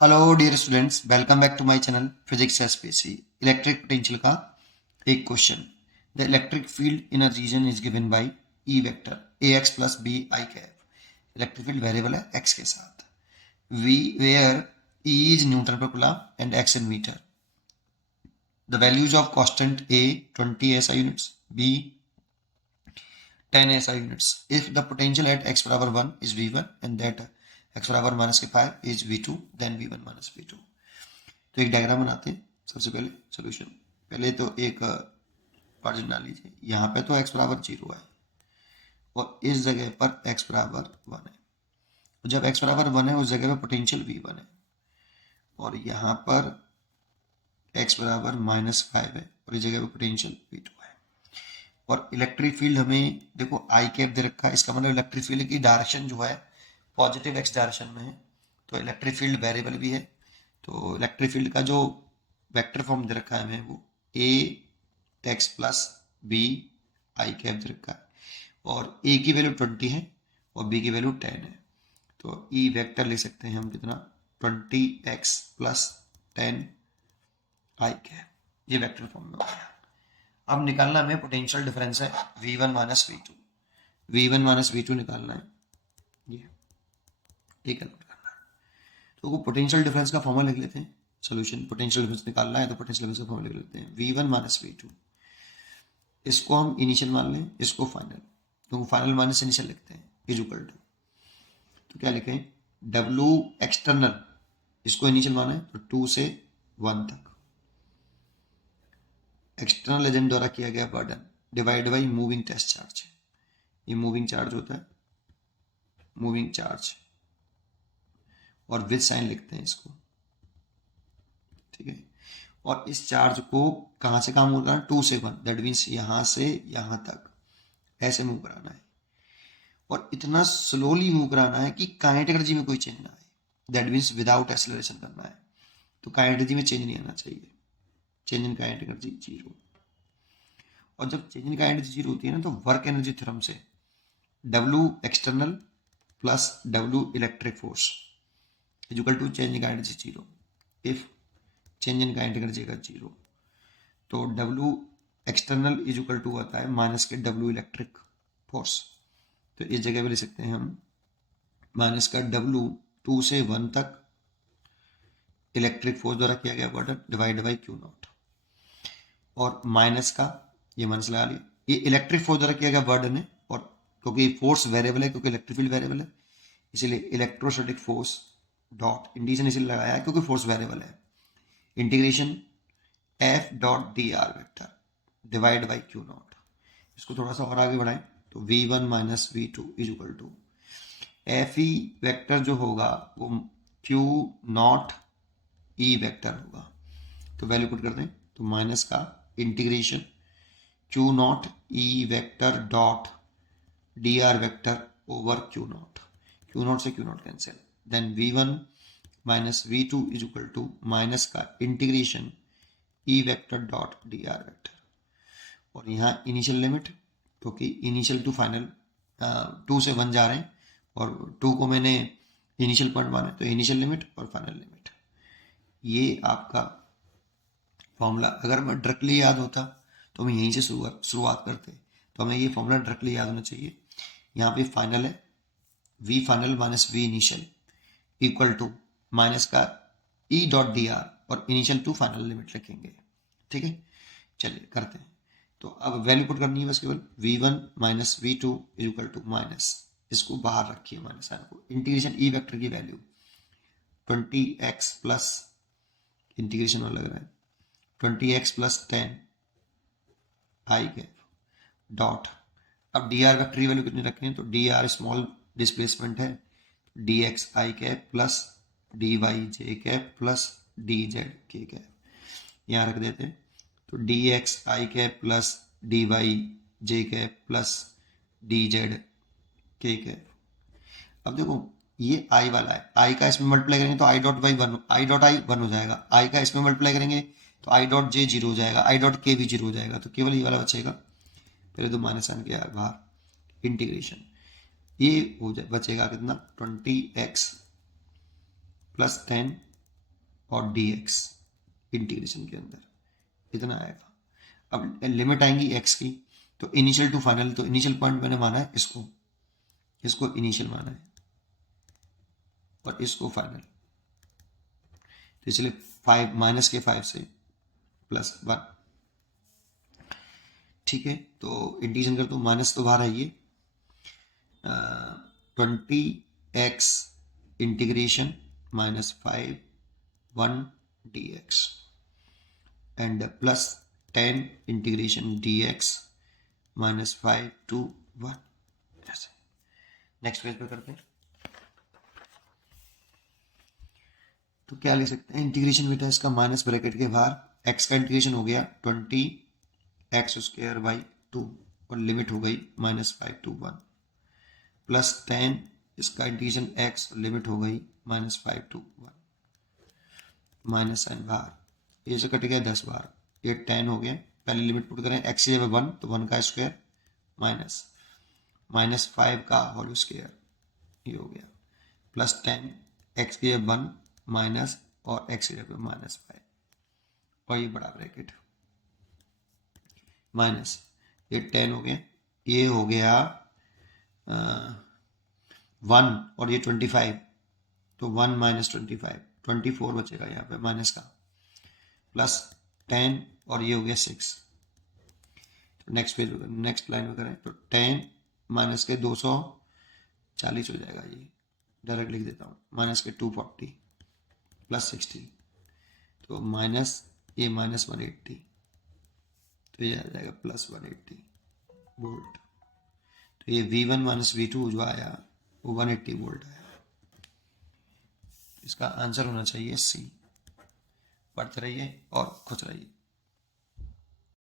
Hello dear students, welcome back to my channel physics SPC. Electric potential का एक question. The electric field in a region is given by E vector A X plus B I cap. Electric field variable है X के साथ। We where E is newton per coulomb and X in metre. The values of constant A 20 SI units, B 10 SI units. If the potential at x बराबर 1 is V1 and that x बराबर minus के 5 is V2, then V1 minus V2। तो एक diagram बनाते हैं। सबसे पहले solution, पहले तो एक पार्ट बना लीजिए। यहाँ पे तो x बराबर 0 है और इस जगह पर x बराबर 1 है। तो जब x बराबर 1 है उस जगह पर पोटेंशियल V1 है और यहाँ पर x बराबर -5 है और इस जगह पर पोटेंशियल V2 है। और इलेक्ट्रिक फील्ड हमें देखो आई कैप दे रखा है, इसका मतलब इलेक्ट्रिक फील्ड की डायरेक्शन जो है पॉजिटिव एक्स डायरेक्शन में है। तो इलेक्ट्रिक फील्ड वेरिएबल भी है। तो इलेक्ट्रिक फील्ड का जो वेक्टर फॉर्म दे रखा है हमें वो A X plus B I cap दे रखा है और ए की वैल्यू 20 है और बी की वैल्यू 10 है। तो ई वेक्टर ले सकते हैं हम कितना, 20x प्लस 10 आई कैप। ये वेक्टर फॉर्म में हो गया। अब निकालना हमें पोटेंशियल डिफरेंस है V1 minus V two. V1 minus V two निकालना है, ये कैलकुलेट करना है। तो वो पोटेंशियल डिफरेंस का फॉर्मूला लिख लेते हैं। सोल्यूशन, पोटेंशियल डिफरेंस निकालना है तो पोटेंशियल डिफरेंस का फॉर्मूला लिख लेते हैं V1 माइनस वी टू। इसको हम इनिशियल मान लें, इसको फाइनल, तो फाइनल माइनस इनिशियल लिखते हैं इज इक्वल टू, तो क्या लिखें W एक्सटर्नल, इसको इनिशियल माना है तो 2 से 1 तक एक्सटर्नल एजेंट द्वारा किया गया burden divide by moving test charge. ये मूविंग चार्ज होता है, मूविंग चार्ज, और विद साइन लिखते हैं इसको, ठीक है। और इस चार्ज को कहाँ से कहाँ मूव कराना है, 2 से 1, दैट मीन्स यहाँ से यहाँ तक ऐसे मूव कराना है और इतना स्लोली मूव कराना है कि काइनेटिक एनर्जी में कोई चेंज ना आए, दैट मीन्स विदाउट एक्सेलरेशन करना है। तो काइनेटिक एनर्जी में चेंज नहीं आना चाहिए, चेंज इन काइनेटिक एनर्जी 0। और जब चेंज इन काइनेटिक एनर्जी 0 होती है ना तो वर्क एनर्जी थ्योरम से W external plus W electric force is equal to change in kinetic energy 0। If change in kinetic energy का 0 तो W external is equal to आता है माइनस के W इलेक्ट्रिक फोर्स। तो इस जगह पे ले सकते हैं हम माइनस का W 2 से 1 तक इलेक्ट्रिक फोर्स द्वारा किया गया burden divide by Q not, और माइनस का ये माइनस लगा लिया। ये इलेक्ट्रिक फोर्स द्वारा किया गया बर्डन है और क्योंकि फोर्स वेरिएबल है, क्योंकि इलेक्ट्रिक फील्ड वेरिएबल है, इसीलिए इलेक्ट्रोस्टैटिक फोर्स डॉट इंडिकेशन इसलिए लगाया है क्योंकि फोर्स वेरिएबल है। Integration F dot D R vector divide by Q naught. इसको थोड़ा सा और आगे बढ़ाएं तो V1 minus V two is equal to F E vector जो होगा वो Q नॉट ई वैक्टर होगा। तो वैल्यू पुट कर दें तो माइनस का integration Q naught E vector dot D R vector over Q naught, Q naught से Q naught cancel, then V1 minus V two is equal to minus का integration E vector dot D R vector. और यहाँ initial limit, क्योंकि initial to final 2 से 1 जा रहे हैं और 2 को मैंने इनिशियल पॉइंट माना है तो इनिशियल लिमिट और फाइनल लिमिट। ये आपका फॉर्मूला अगर मैं डायरेक्टली याद होता तो हम यहीं से शुरुआत करते, तो हमें ये फॉर्मूला डायरेक्टली याद होना चाहिए। यहाँ पे फाइनल है V final minus V initial equal to minus का ई डॉट डी आर और इनिशियल टू फाइनल लिमिट लिखेंगे, ठीक है। चलिए करते हैं। तो अब वैल्यू पुट करनी है बस केवल V1 minus V two is equal to minus, इसको बाहर रखिए माइनस साइन को, इंटीग्रेशन ई वेक्टर की वैल्यू 20x प्लस इंटीग्रेशन और लग रहा है 20x plus 10 I cap dot, अब डी आर वेक्टर की वैल्यू कितनी रखें तो डी आर स्मॉल डिस्प्लेसमेंट है, D X I cap plus D Y J cap plus D Z K cap, यहाँ रख देते हैं। तो D X I cap plus D Y J cap plus D Z K cap. अब देखो ये आई वाला है, आई का इसमें मल्टीप्लाई करेंगे तो I dot by 1, I dot I 1 हो जाएगा, आई का इसमें मल्टीप्लाई करेंगे तो आई डॉट जे 0 हो जाएगा, आई डॉट के भी 0 हो जाएगा, तो केवल ये वाला बचेगा। पहले तो माइनस साइन के बाहर इंटीग्रेशन, ये हो जाए बचेगा कितना 20x प्लस 10 और dx इंटीग्रेशन के अंदर इतना आएगा। अब लिमिट आएंगी x की, तो इनिशियल टू फाइनल, तो इनिशियल पॉइंट मैंने माना है इसको इनिशियल माना है और इसको फाइनल, तो इसलिए 5 माइनस के 5 से +1। ठीक है, तो इंटीग्रेशन कर दो, माइनस तो बाहर आइए, 20x integration -5 1 dx and +10 integration dx -5 to 1। ऐसे नेक्स्ट पेज पे करते हैं। तो क्या लिख सकते हैं, इंटीग्रेशन बेटा इसका माइनस ब्रैकेट के बाहर x का इंटीग्रेशन हो गया 20x²/2 और लिमिट हो गई -5 to 1 +10 इसका इंटीग्रेशन x और लिमिट हो गई -5 to 1 माइनस साइन बाहर, ये से कट गया 10 बार, ये 10 हो गया। पहले लिमिट पुट करें, x की जगह 1 तो 1 का स्क्वायर -5 का होल स्क्वायर, ये हो गया +10 x की जगह 1 माइनस और x की जगह -5 और ये बड़ा ब्रैकेट माइनस, ये 10 हो गया, ये हो गया 1 और ये 25, तो 1 - 25 24 बचेगा यहाँ पे माइनस का, +10 और ये हो गया 6। तो नेक्स्ट पेज नेक्स्ट लाइन में करें तो 10 माइनस के 240 हो जाएगा, ये डायरेक्ट लिख देता हूँ, माइनस के 240 +60, तो माइनस ये -180, तो ये आ जाएगा +180 वोल्ट। तो ये V1 - V2 जो आया वो 180 वोल्ट आया। इसका आंसर होना चाहिए सी। पढ़ते रहिए और खुश रहिए।